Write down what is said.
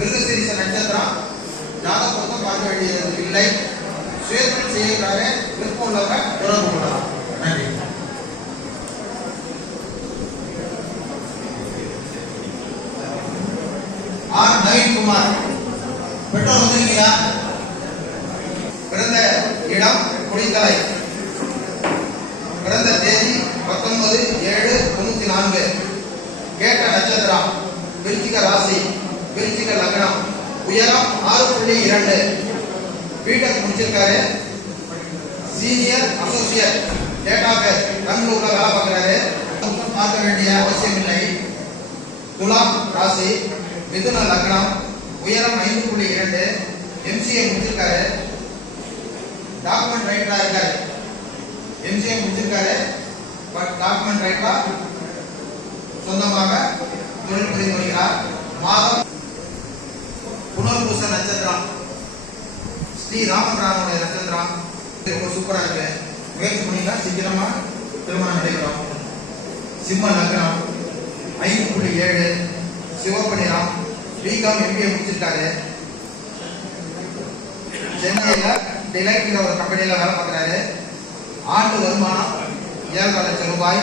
மிருகசீரிஷ நட்சத்திரம் ஜாதகத்தை பார்க்க வேண்டியது இல்லை. சுயத்தில் செய்யக்கூடாது. விருப்பம் உள்ளவங்க தொடர்பு கொள்ளலாம். நன்றி. ஆர் நவீன்குமார் பெற்றோர் வந்திருக்கீங்களா? பிறந்த இடம் குடித்தலை. பிறந்த தேதி 19/7/94. கேட்ட நட்சத்திரம் விருச்சிக ராசி, விருச்சிக லக்னம். உயரம் 6.2. பிடெக் முடிச்சிருக்காரு. Senior associate. Date of birth பெங்களூர்ல வேலை பார்க்கிறாரு. பார்க்க வேண்டிய அவசியம் இல்லை. துலாம் ராசி, மிதுன லக்னம். உயரம் 5.2. எம்சிஏ முடிச்சிருக்காரு. டாக்குமெண்ட் ரைட்டரா இருக்காரு. எம்சிஏ முடிச்சிருக்காரு. பட் டாக்குமெண்ட் ரைட்டரா சொந்தமாக தொழில் புரிந்து வருகிறார். மாதம் புனர்பூச நட்சத்திரம். ஸ்ரீ ராமகிராமனுடைய நட்சத்திரம். ரொம்ப சூப்பரா இருக்கு. முயற்சி பண்ணினா சீக்கிரமா திருமணம் நடைபெறும். சிம்ம லக்னம். 5.7. சிவப்பு நிறம். பிகாம் எம்பிஏ முடிச்சிருக்காரு. சென்னையில டிலைட் ஒரு கம்பெனியில வேலை பார்க்கிறாரு. ஆண்டு வருமானம் 7.5 லட்சம் ரூபாய்.